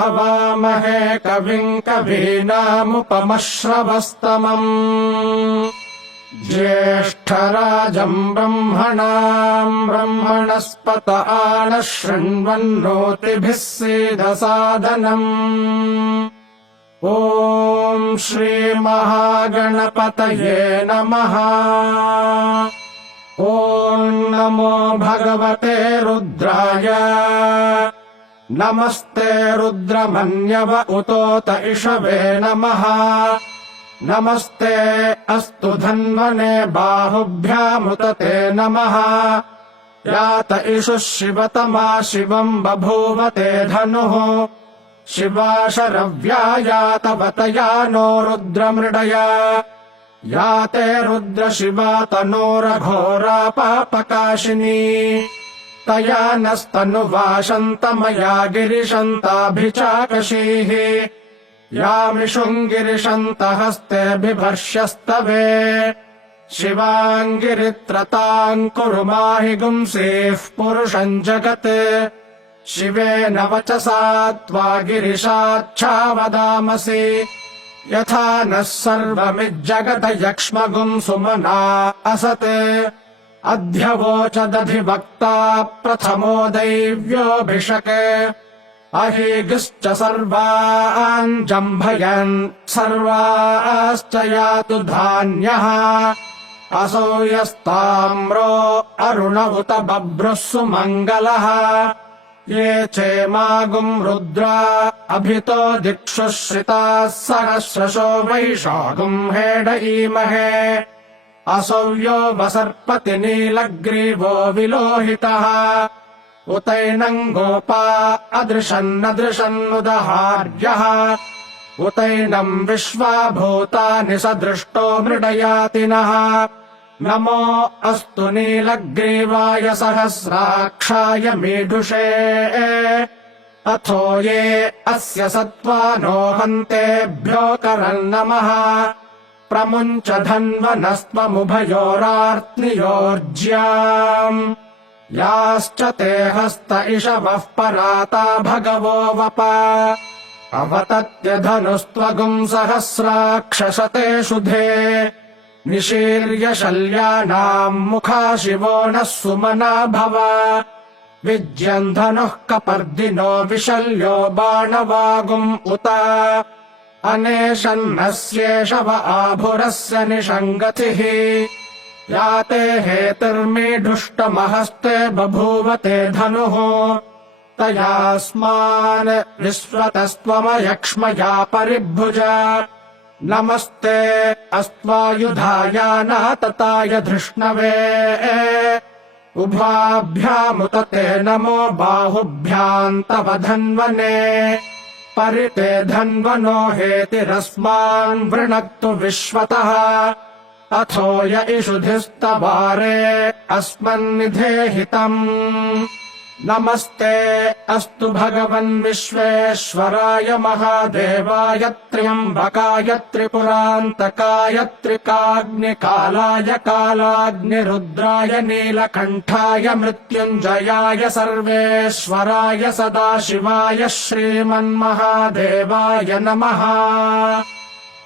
हवामहे कविम् कवीनामुपमश्रवस्तमम् ज्येष्ठराजम् ब्रह्मणाम् ब्रह्मणस्पत आनः शृण्वन्नोतिभिः सीदसादनम् ॐ श्रीमहागणपतये नमः। ॐ नमो भगवते रुद्राय। नमस्ते रुद्रमन्यव उतोत इषवे नमः। नमस्ते अस्तु धन्वने बाहुभ्यामुत ते नमः। यात इषुः शिवतमा शिवम् बभूव ते धनुः। शिवा शरव्या यातवतया नो रुद्रमृडया। याते रुद्रशिवा तनोरघोरा पापकाशिनी। तया नस्तनुवाशन्तमया गिरिशन्ताभिचाकशीः। यामिषुङ्गिरिशन्तहस्ते बिभर्ष्यस्तवे। शिवाङ्गिरित्रताम् कुरु माहि गुंसेः पुरुषम् जगत्। शिवेन वचसा त्वा गिरिशाच्छावदामसि। यथा नः सर्वमिज्जगत यक्ष्मगुम् सुमना असत्। अध्यवोचदधिवक्ता प्रथमो दैव्योऽभिषक्। अहीगिश्च सर्वान् जम्भयन् सर्वाश्च यातु धान्यः। असौ यस्ताम्रो अरुण उत बभ्रुः सुमङ्गलः। ये चेमागुम् रुद्रा अभितो दिक्षुः श्रिताः सहस्रशो वैशागुम् हेडयीमहे। असौ यो वसर्पति नीलग्रीवो विलोहितः। उतैनम् गोपा अदृशन्नदृशन्नुदहार्यः। उतैनम् विश्वा भूतानि सदृष्टो मृडयातिनः। नमो अस्तु नीलग्रीवाय सहस्राक्षाय मीढुषे। अथो ये अस्य सत्त्वानो हन्तेभ्यो करन्नमः। प्रमुञ्च धन्वनस्त्वमुभयोरार्त्नियोर्ज्याम्। याश्च ते हस्त इषवः पराता भगवो वप। अवतत्यधनुस्त्वगुम् सहस्राक्षशते शुधे। निशीर्य शल्यानाम् मुखा शिवो नः सुमना भव। विज्यम् धनुः कपर्दिनो विशल्यो बाणवागुम् उत। अनेशन्नस्येषव आभुरस्य निषङ्गतिः। याते हेतिर्मीढुष्टमहस्ते बभूवते धनुः। तयास्मान् विश्वतस्त्वमयक्ष्मया परिभुज। नमस्ते अस्त्वायुधायानातताय धृष्णवे। उभाभ्यामुत ते नमो बाहुभ्याम् तव धन्वने। परिते धन्वनो हेतिरस्मान् वृणक्तु विश्वतः। अथो य इषुधिस्तवारे अस्मन्निधेहितम्। नमस्ते अस्तु भगवन् विश्वेश्वराय महादेवाय त्र्यम्बकाय त्रिपुरान्तकाय त्रिकाग्निकालाय कालाग्निरुद्राय नीलकण्ठाय मृत्युञ्जयाय सर्वेश्वराय सदाशिवाय श्रीमन्महादेवाय नमः।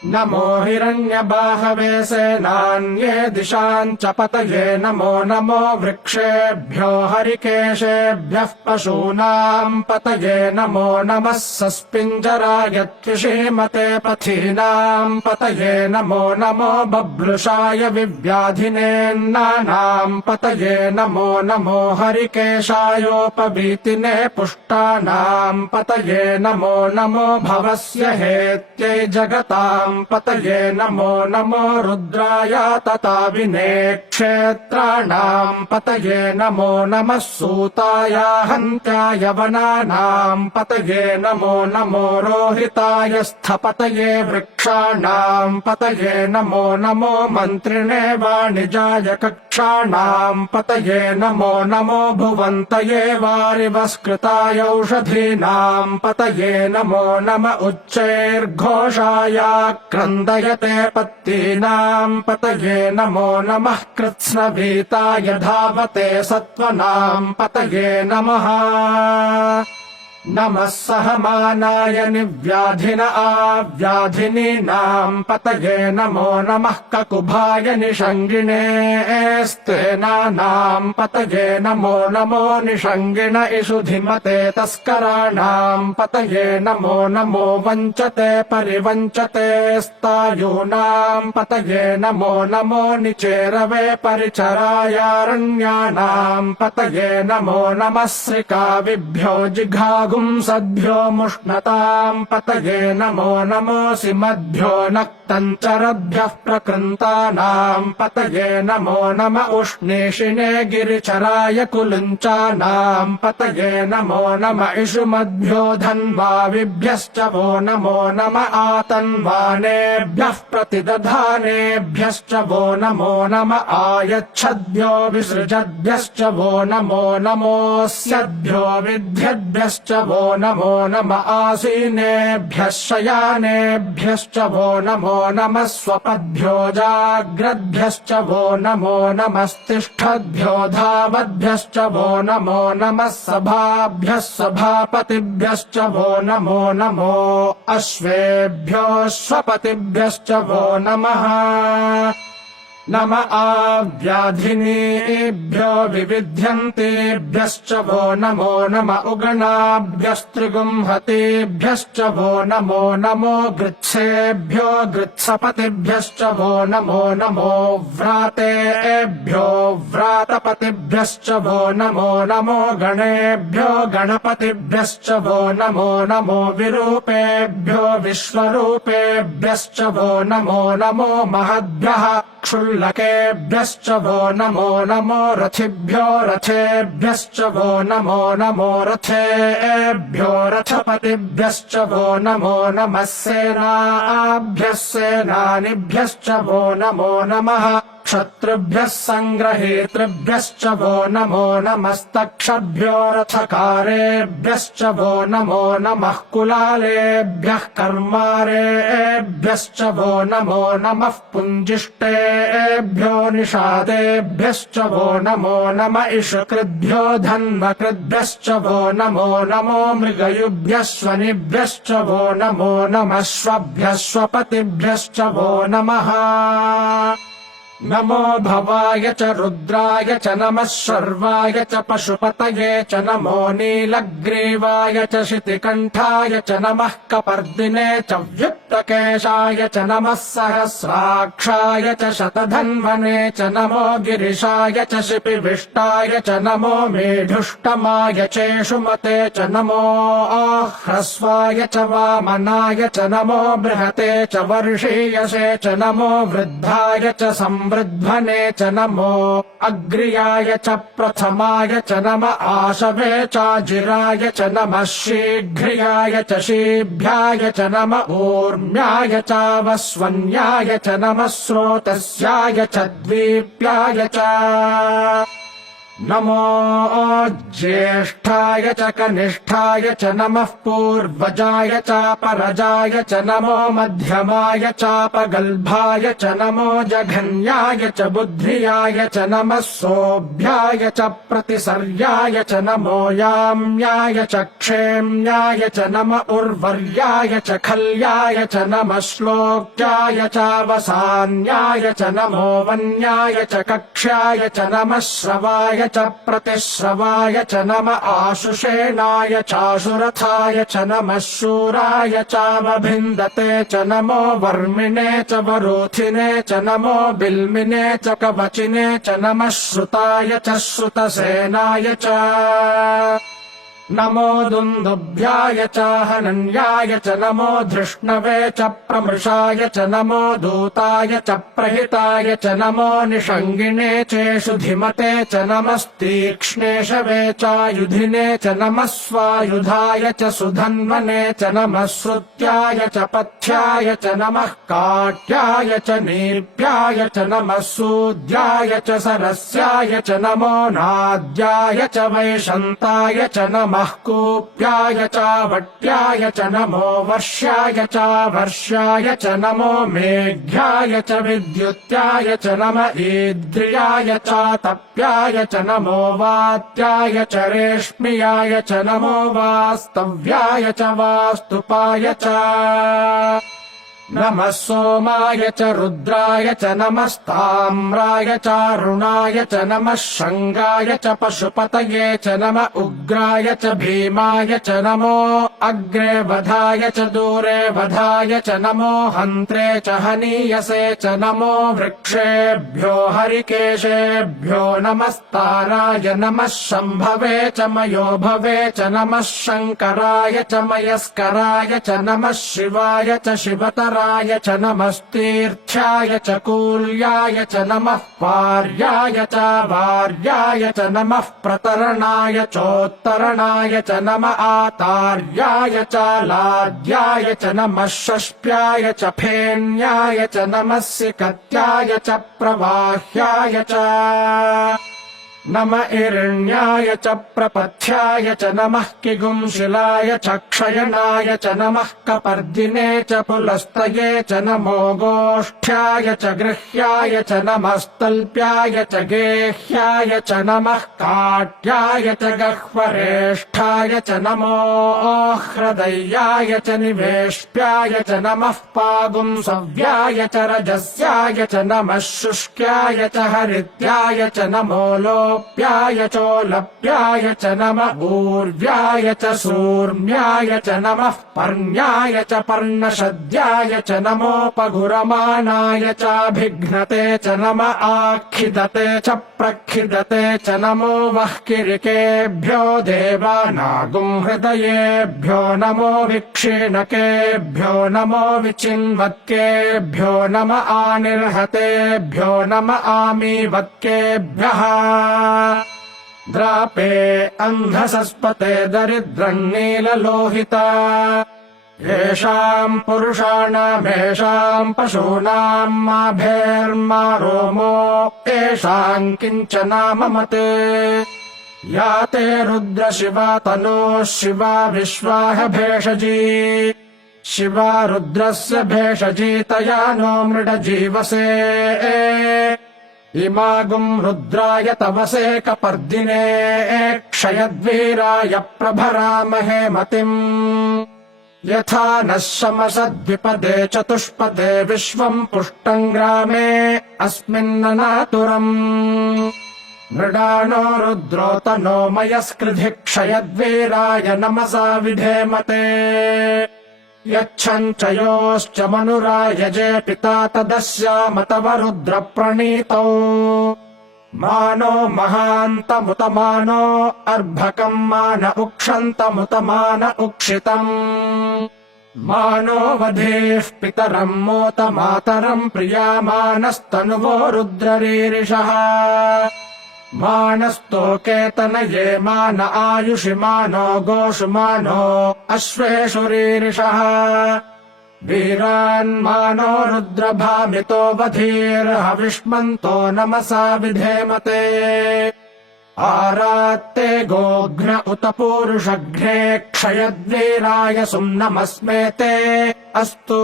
नमो हिरण्यबाहवे सेनान्ये दिशाम् च पतये। नमो नमो वृक्षेभ्यो हरिकेशेभ्यः पशूनाम् पतये। नमो नमः सस्पिञ्जराय त्विषीमते पथीनाम् पतये। नमो नमो बभ्रुषाय विव्याधिनेन्नानाम् पतये। नमो नमो हरिकेशायोपवीतिने पुष्टानाम् पतये। नमो नमो भवस्य हेत्यै जगताम् पतये। नमो नमो रुद्राय तथा विने क्षेत्राणाम् पतये। नमो नमः सूताय हन्त्याय वनानाम् पतये। नमो नमो रोहिताय स्थपतये वृक्षाणाम् पतये। नमो नमो मन्त्रिणे वाणिजाय कक्षाणाम् पतये। नमो नमो भुवन्तये वारिवस्कृताय औषधीनाम् पतये। नमो नम उच्चैर्घोषाय क्रन्दयते पत्तीनाम् पतये। नमो नमः कृत्स्नभीताय धावते सत्त्वनाम् पतये नमः। नमः सहमानाय निव्याधिन आव्याधिनीनाम् पतये नमो नमः ककुभाय निषङ्गिणे स्तेनानाम् पतये नमो नमो निषङ्गिण इषुधिमते तस्कराणाम् पतये नमो नमो वञ्चते परिवञ्चते स्तायूनाम् पतये नमो नमो निचेरवे परिचरायारण्यानाम् पतये नमो नमः श्रिकाविभ्यो जिघागुंसद्भ्यो मुष्णताम् पतये नमो नमोऽसि मद्भ्यो नक्तञ्चरद्भ्यः प्रकृन्तानाम् पतये नमो नम उष्णेशिने गिरिचराय कुलुञ्चानाम् पतये नमो नम इषुमद्भ्यो धन्वाविभ्यश्च वो नमो नम आतन्वानेभ्यः प्रतिदधानेभ्यश्च वो नमो नम आयच्छद्भ्यो विसृजद्भ्यश्च वो नमो नमोऽस्यद्भ्यो विद्यद्भ्यश्च वो नमो नम आसीनेभ्यः शयानेभ्यश्च वो नमो नमः स्वपद्भ्यो जाग्रद्भ्यश्च वो नमो नमस्तिष्ठद्भ्यो धावद्भ्यश्च वो नमो नमः सभाभ्यः सभापतिभ्यश्च वो नमो नमो अश्वेभ्योऽश्वपतिभ्यश्च वो नमः नम आव्याधिनीभ्यो विविध्यन्तेभ्यश्च वो नमो नम उगणाभ्यस्त्रिगुंहतेभ्यश्च वो नमो नमो गृत्सेभ्यो गृत्सपतिभ्यश्च वो नमो नमो व्रातेभ्यो व्रातपतिभ्यश्च वो नमो नमो गणेभ्यो गणपतिभ्यश्च वो नमो नमो विरूपेभ्यो विश्वरूपेभ्यश्च वो नमो नमो महद्भ्यः क्षुल्लकेभ्यश्च वो नमो नमो रथिभ्यो रथेभ्यश्च वो नमो नमो रथेभ्यो रथपतिभ्यश्च वो नमो नमः सेनाभ्यः सेनानिभ्यश्च वो नमो नमः क्षत्रुभ्यः सङ्ग्रहेतृभ्यश्च वो नमो नमस्तक्षभ्यो रथकारेभ्यश्च वो नमो नमः कुलालेभ्यः कर्मारेभ्यश्च वो नमो नमः पुञ्जिष्टेभ्यो निषादेभ्यश्च वो नमो नम इषकृद्भ्यो धन्वकृद्भ्यश्च वो नमो नमो मृगयुभ्यः स्वनिभ्यश्च वो नमो नमः श्वभ्यः स्वपतिभ्यश्च वो नमः नमो भवाय च रुद्राय च नमः शर्वाय च पशुपतये च नमो नीलग्रीवाय च शितिकण्ठाय च नमः कपर्दिने च व्युत्तकेशाय च नमः सहस्राक्षाय च शतधन्वने च नमो गिरिशाय च शिपिविष्टाय च नमो मेढुष्टमाय चेषुमते च नमो ह्रस्वाय च वामनाय च नमो बृहते च वर्षीयसे च नमो वृद्धाय च संवृध्वने च नमो अग्र्याय च प्रथमाय च नम आशवे चाजिराय च नमः शीघ्र्याय च शीभ्याय च नम ऊर्म्याय चावस्वन्याय च नमः स्रोतस्याय च द्वीप्याय च नमो ज्येष्ठाय च कनिष्ठाय च नमः पूर्वजाय चापरजाय च नमो मध्यमाय चापगल्भाय च नमो जघन्याय च बुद्ध्याय च नमः सोऽभ्याय च प्रतिसर्याय च नमो याम्याय च क्षेम्याय च नम उर्वर्याय च खल्याय च नमः श्लोक्याय चावसान्याय च नमो वन्याय च कक्ष्याय च नमः श्रवाय च प्रतिश्रवाय च नम आशुषेणाय चाशुरथाय च नमः शूराय चावभिन्दते च नमो वर्मिणे च वरोथिने च नमो बिल्मिने च कवचिने च नमः श्रुताय च श्रुतसेनाय च नमो दुन्दुभ्याय च हनन्याय च नमो धृष्णवे च प्रमृषाय च नमो दूताय च प्रहिताय च नमो निषङ्गिणे चेषुधिमते च नमस्तीक्ष्णेशवे चायुधिने च नमः स्वायुधाय च सुधन्वने च नमः श्रुत्याय च पथ्याय च नमः काट्याय च नीप्याय च नमः सूद्याय च सरस्याय च नमो नाद्याय च वैशन्ताय च नमः नमः कूप्याय च वट्याय च नमो वर्ष्याय च वर्ष्याय च नमो मेघ्याय च विद्युत्याय च नम ईद्रियाय च तप्याय च नमो वात्याय च रेश्म्याय च नमो वास्तव्याय च वास्तुपाय च नमः सोमाय च रुद्राय च नमस्ताम्राय च अरुणाय च नमः शङ्गाय च पशुपतये च नम उग्राय च भीमाय च नमो अग्रे वधाय च दूरे वधाय च नमो हन्त्रे च हनीयसे च नमो वृक्षेभ्यो हरिकेशेभ्यो नमस्ताराय नमः शम्भवे च मयो भवे च नमः शङ्कराय च मयस्कराय च नमः शिवाय च शिवतराय च नमस्तीर्थ्याय च कूल्याय च नमः पार्याय च वार्याय च नमः प्रतरणाय चोत्तरणाय च नम आतार्याय च लाद्याय च नमः षष्प्याय च फेन्याय च नमः सिकत्याय च प्रवाह्याय च नम इरण्याय च प्रपथ्याय च नमः किगुंशिलाय च क्षयणाय च नमः कपर्दिने च पुलस्तये च नमो गोष्ठ्याय च गृह्याय च नमस्तल्प्याय च गेह्याय च नमः काट्याय च गह्वरेष्ठाय च नमो हृदयाय च निवेष्ट्याय च नमः पागुंसव्याय च रजस्याय च नमः शुष्क्याय च हरित्याय च नमो प्याय चोलप्याय च नम ऊर्व्याय च सूर्म्याय च नमः पर्ण्याय च पर्णशद्याय च नमोपगुरमाणाय चाभिघ्नते च नम आखिदते च प्रखिदते च नमो वह्किरिकेभ्यो देवानागुंहृदयेभ्यो नमो विक्षीणकेभ्यो नमो विचिन्वत्केभ्यो नम आनिर्हतेभ्यो नम आमीवत्केभ्यः द्रापे अन्धसस्पते दरिद्रन्नीललोहिता येषाम् पुरुषाणामेषाम् पशूनाम् माभेर्मा रोमो येषाम् किञ्चनाममते या ते रुद्रशिवा तनोः शिवा विश्वाह भेषजी शिवा रुद्रस्य भेषजी तया नो मृडजीवसे इमागुम् रुद्राय तवसे कपर्दिने क्षयद्वीराय प्रभरामहे मतिम् यथा नः शमसद्विपदे चतुष्पदे विश्वम् पुष्टम् ग्रामे अस्मिन्ननातुरम् मृडानो रुद्रोतनो मयस्कृधि क्षयद्वीराय नमसा विधेमते यच्छम् च योश्च मनुरायजे पिता तदस्यामतव रुद्रप्रणीतौ मानो महान्तमुतमानो अर्भकम् मान उक्षन्तमुतमान उक्षितम् मानो वधेः पितरम् मोत मातरम् प्रियामानस्तनुवो रुद्ररीरिषः मानस्तोकेतनये मान आयुषि मानो गोषु मानो अश्वेषु रीरिषः वीरान्मानो रुद्रभामितो वधीर्हविष्मन्तो नमसा विधेमते आरात्ते गोघ्न उत पूरुषघ्ने क्षयद्वीराय सुम्नमस्मेते अस्तु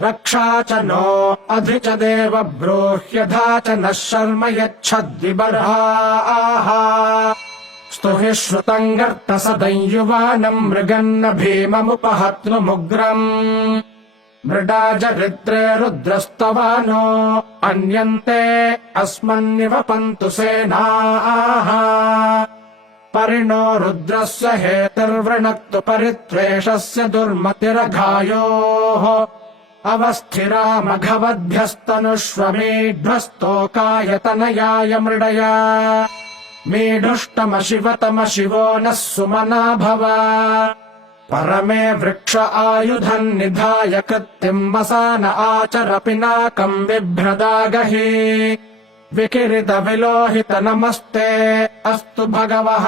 रक्षा च नो अधि च देव ब्रूह्यधा च नः शर्म यच्छद्विबर्हाः स्तुहि श्रुतम् गर्तसदञ्युवानम् मृगन्न भीममुपहत्नुमुग्रम् मृडाजरिद्रे रुद्रस्तवानो अन्यन्ते अस्मन्निवपन्तु सेनाः परिणो रुद्रस्य हेतिर्वृणक्तु परित्वेषस्य दुर्मतिरघायोः अवस्थिरामघवद्भ्यस्तनुष्वमीढ्वस्तोकायतनयाय मृडया मीढुष्टमशिवतमशिवो नः सुमना भव परमे वृक्ष आयुधम् निधाय कृत्तिम् वसान आचर पिनाकम् बिभ्रदागहि विकिरित विलोहित नमस्ते अस्तु भगवः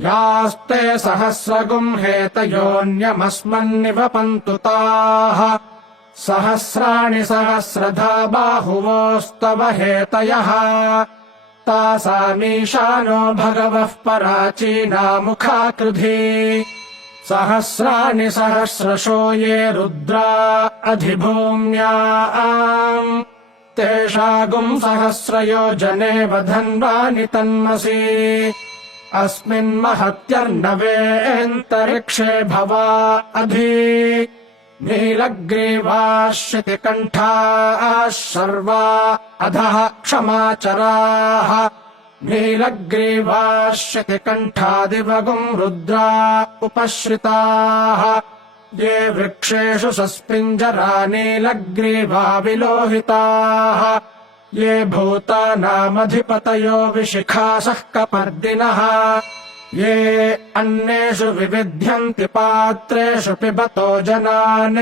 यास्ते सहस्रगुम् हेतयोऽन्यमस्मन्निवपन्तु ताः सहस्राणि सहस्रधा बाहुवोस्तव हेतयः तासामीशानो भगवः पराचीनामुखाकृधि सहस्राणि सहस्रशो ये रुद्रा अधिभूम्याम् तेषागुम् सहस्रयोजने वधन्वानि तन्मसि अस्मिन्महत्यर्णवेऽन्तरिक्षे भवा अधि नीलग्रीवाः शितिकण्ठाः शर्वा अधः क्षमाचराः नीलग्रीवाः शितिकण्ठादिवगुम् रुद्रा उपश्रिताः ये वृक्षेषु सस्पिञ्जरा नीलग्रीवा विलोहिताः ये भूतानामधिपतयो विशिखासः कपर्दिनः ये अन्नेषु विविध्यन्ति पात्रेषु पिबतो जनान्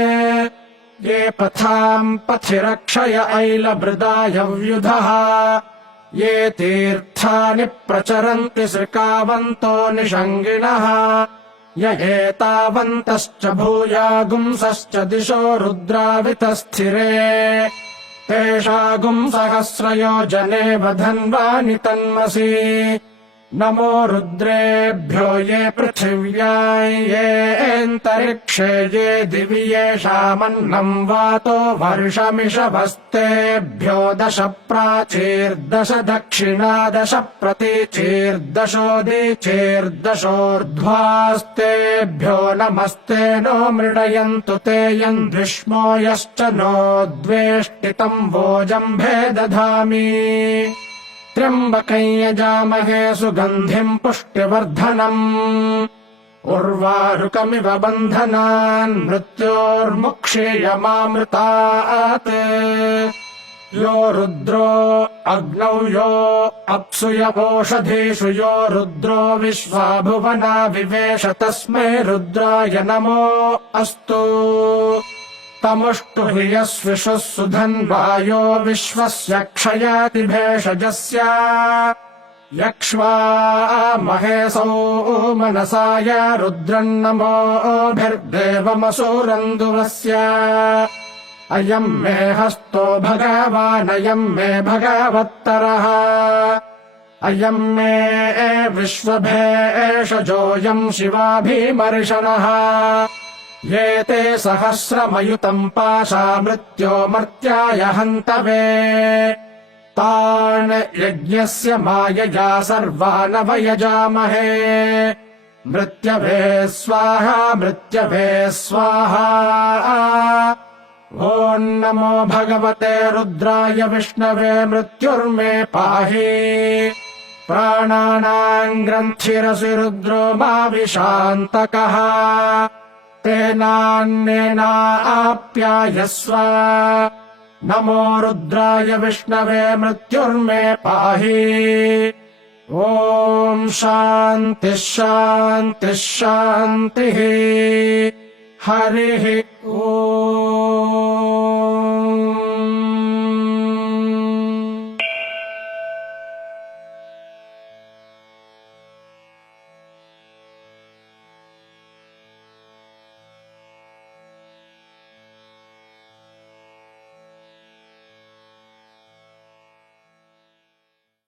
ये पथाम् पथि रक्षय ऐलभृदायव्युधः ये तीर्थानि प्रचरन्ति सृकावन्तो निषङ्गिणः य एतावन्तश्च भूयागुंसश्च दिशो रुद्रावितस्थिरे तेषागुम् सहस्रयोजने वधन्वानि तन्मसि नमो रुद्रेभ्यो ये पृथिव्याम् येऽन्तरिक्षे ये दिवि येषामन्नम् वातो वर्षमिषभस्तेभ्यो 10 प्राचीर्दश दक्षिणा 10 प्रतीचीर्दशोदीचीर्दशोर्ध्वास्तेभ्यो नमस्ते नो मृडयन्तु ते यन्द्विष्मो यश्च नो द्वेष्टितम् वोजम्भे दधामि त्र्यम्बकम् यजामहे सुगन्धिम् पुष्टिवर्धनम् उर्वारुकमिव बन्धनान् मृत्योर्मुक्षीयमामृतात् यो रुद्रो अग्नौ यो अप्सु यवोषधीषु यो रुद्रो विश्वा भुवना विवेश तस्मै रुद्राय नमो अस्तु तमुष्टु हि यस्विषुः सुधन्वायो विश्वस्य क्षयाति भेषजस्य यक्ष्वा महेशौ मनसाय रुद्रन्नमोभिर्देवमसूरन्दुवस्य अयम् मे हस्तो भगवानयम् मे भगवत्तरः अयम् मे विश्वभेषजोऽयम् शिवाभिमर्शनः ये ते सहस्रमयुतम् पाशा मृत्यो मर्त्याय हन्तवे तान् यज्ञस्य मायया सर्वानवयजामहे मृत्यवे स्वाहा मृत्यवे स्वाहा ॐ नमो भगवते रुद्राय विष्णवे मृत्युर्मे पाहि प्राणानाम् ग्रन्थिरसि रुद्रो मा विशान्तकः तेनान्नेनाप्यायस्व नमो रुद्राय विष्णवे मृत्युर्मे पाहि ॐ शान्तिः शान्तिः शान्तिः हरिः